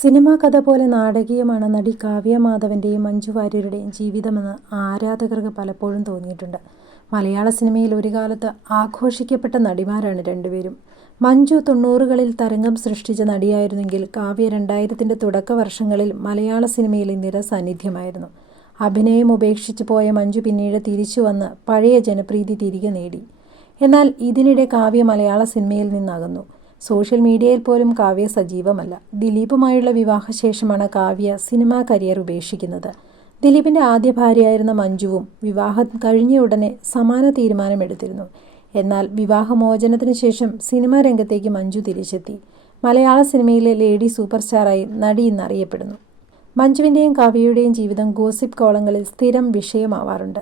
Cinema കഥ പോലെ നാടകീയമാണ് നടി കാവ്യ മാധവൻ്റെയും മഞ്ജു വാര്യരുടെയും ജീവിതമെന്ന് ആരാധകർക്ക് പലപ്പോഴും തോന്നിയിട്ടുണ്ട്. മലയാള സിനിമയിൽ ഒരു കാലത്ത് ആഘോഷിക്കപ്പെട്ട നടിമാരാണ് രണ്ടുപേരും. മഞ്ജു 90കളിൽ തരംഗം സൃഷ്ടിച്ച നടിയായിരുന്നെങ്കിൽ കാവ്യ 2000ൻ്റെ തുടക്ക വർഷങ്ങളിൽ മലയാള സിനിമയിലെ നിറസാന്നിധ്യമായിരുന്നു. അഭിനയം ഉപേക്ഷിച്ച് പോയ മഞ്ജു പിന്നീട് തിരിച്ചു വന്ന് പഴയ ജനപ്രീതി തിരികെ നേടി. എന്നാൽ ഇതിനിടെ കാവ്യ മലയാള സിനിമയിൽ നിന്നകന്നു. സോഷ്യൽ മീഡിയയിൽ പോലും കാവ്യ സജീവമല്ല. ദിലീപുമായുള്ള വിവാഹശേഷമാണ് കാവ്യ സിനിമാ കരിയർ ഉപേക്ഷിക്കുന്നത്. ദിലീപിൻ്റെ ആദ്യ ഭാര്യയായിരുന്ന മഞ്ജുവും വിവാഹം കഴിഞ്ഞ ഉടനെ സമാന തീരുമാനമെടുത്തിരുന്നു. എന്നാൽ വിവാഹമോചനത്തിന് ശേഷം സിനിമാ രംഗത്തേക്ക് മഞ്ജു തിരിച്ചെത്തി. മലയാള സിനിമയിലെ ലേഡി സൂപ്പർ സ്റ്റാറായി നടി ഇന്നറിയപ്പെടുന്നു. മഞ്ജുവിൻ്റെയും കാവ്യയുടെയും ജീവിതം ഗോസിപ്പ് കോളങ്ങളിൽ സ്ഥിരം വിഷയമാവാറുണ്ട്.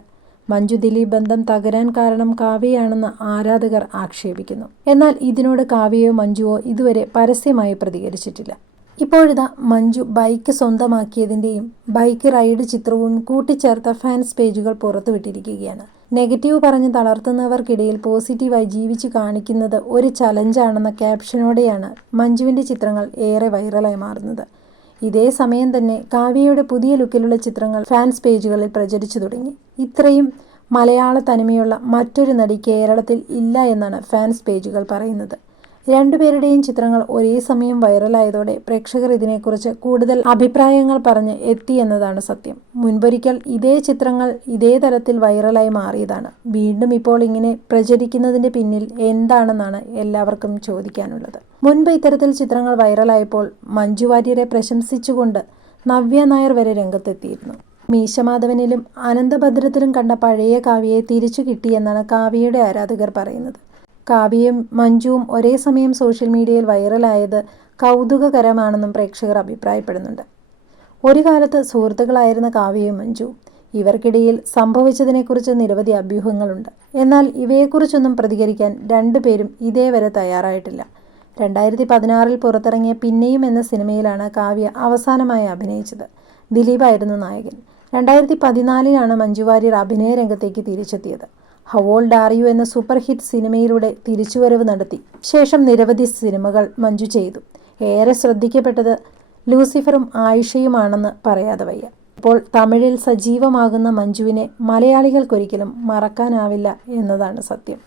മഞ്ജു ദിലീപ് ബന്ധം തകരാൻ കാരണം കാവ്യയാണെന്ന് ആരാധകർ ആക്ഷേപിക്കുന്നു. എന്നാൽ ഇതിനോട് കാവ്യയോ മഞ്ജുവോ ഇതുവരെ പരസ്യമായി പ്രതികരിച്ചിട്ടില്ല. ഇപ്പോഴിതാ മഞ്ജു ബൈക്ക് സ്വന്തമാക്കിയതിൻ്റെയും ബൈക്ക് റൈഡ് ചിത്രവും കൂട്ടിച്ചേർത്ത ഫാൻസ് പേജുകൾ പുറത്തുവിട്ടിരിക്കുകയാണ്. നെഗറ്റീവ് പറഞ്ഞ് തളർത്തുന്നവർക്കിടയിൽ പോസിറ്റീവായി ജീവിച്ചു കാണിക്കുന്നത് ഒരു ചലഞ്ചാണെന്ന ക്യാപ്ഷനോടെയാണ് മഞ്ജുവിൻ്റെ ചിത്രങ്ങൾ ഏറെ വൈറലായി മാറുന്നത്. ഇതേ സമയം തന്നെ കാവ്യയുടെ പുതിയ ലുക്കിലുള്ള ചിത്രങ്ങൾ ഫാൻസ് പേജുകളിൽ പ്രചരിച്ചു തുടങ്ങി. ഇത്രയും മലയാള തനിമയുള്ള മറ്റൊരു നടി കേരളത്തിൽ ഇല്ല എന്നാണ് ഫാൻസ് പേജുകൾ പറയുന്നത്. രണ്ടുപേരുടെയും ചിത്രങ്ങൾ ഒരേ സമയം വൈറലായതോടെ പ്രേക്ഷകർ ഇതിനെക്കുറിച്ച് കൂടുതൽ അഭിപ്രായങ്ങൾ പറഞ്ഞ് എത്തി എന്നതാണ് സത്യം. മുൻപൊരിക്കൽ ഇതേ ചിത്രങ്ങൾ ഇതേ തരത്തിൽ വൈറലായി മാറിയതാണ്. വീണ്ടും ഇപ്പോൾ ഇങ്ങനെ പ്രചരിക്കുന്നതിൻ്റെ പിന്നിൽ എന്താണെന്നാണ് എല്ലാവർക്കും ചോദിക്കാനുള്ളത്. മുൻപ് ഇത്തരത്തിൽ ചിത്രങ്ങൾ വൈറലായപ്പോൾ മഞ്ജു വാര്യരെ പ്രശംസിച്ചുകൊണ്ട് നവ്യ നായർ വരെ രംഗത്തെത്തിയിരുന്നു. മീശമാധവനിലും അനന്തഭദ്രത്തിലും കണ്ട പഴയ കാവ്യയെ തിരിച്ചു കിട്ടിയെന്നാണ് കാവ്യയുടെ ആരാധകർ പറയുന്നത്. കാവ്യയും മഞ്ജുവും ഒരേ സമയം സോഷ്യൽ മീഡിയയിൽ വൈറലായത് കൗതുകകരമാണെന്നും പ്രേക്ഷകർ അഭിപ്രായപ്പെടുന്നുണ്ട്. ഒരു കാലത്ത് സുഹൃത്തുക്കളായിരുന്ന കാവ്യയും മഞ്ജുവും. ഇവർക്കിടയിൽ സംഭവിച്ചതിനെക്കുറിച്ച് നിരവധി അഭ്യൂഹങ്ങളുണ്ട്. എന്നാൽ ഇവയെക്കുറിച്ചൊന്നും പ്രതികരിക്കാൻ രണ്ടുപേരും ഇതേവരെ തയ്യാറായിട്ടില്ല. 2016 പുറത്തിറങ്ങിയ പിന്നെയും എന്ന സിനിമയിലാണ് കാവ്യ അവസാനമായി അഭിനയിച്ചത്. ദിലീപായിരുന്നു നായകൻ. 2014 മഞ്ജു വാര്യർ അഭിനയ രംഗത്തേക്ക് തിരിച്ചെത്തിയത്. ഹൗ ഓൾഡ് ആർ യു എന്ന സൂപ്പർ ഹിറ്റ് സിനിമയിലൂടെ തിരിച്ചുവരവ് നടത്തി ശേഷം നിരവധി സിനിമകൾ മഞ്ജു ചെയ്തു. ഏറെ ശ്രദ്ധിക്കപ്പെട്ടത് ലൂസിഫറും ആയിഷയുമാണെന്ന് പറയാതെ വയ്യ. ഇപ്പോൾ തമിഴിൽ സജീവമാകുന്ന മഞ്ജുവിനെ മലയാളികൾക്കൊരിക്കലും മറക്കാനാവില്ല എന്നതാണ് സത്യം.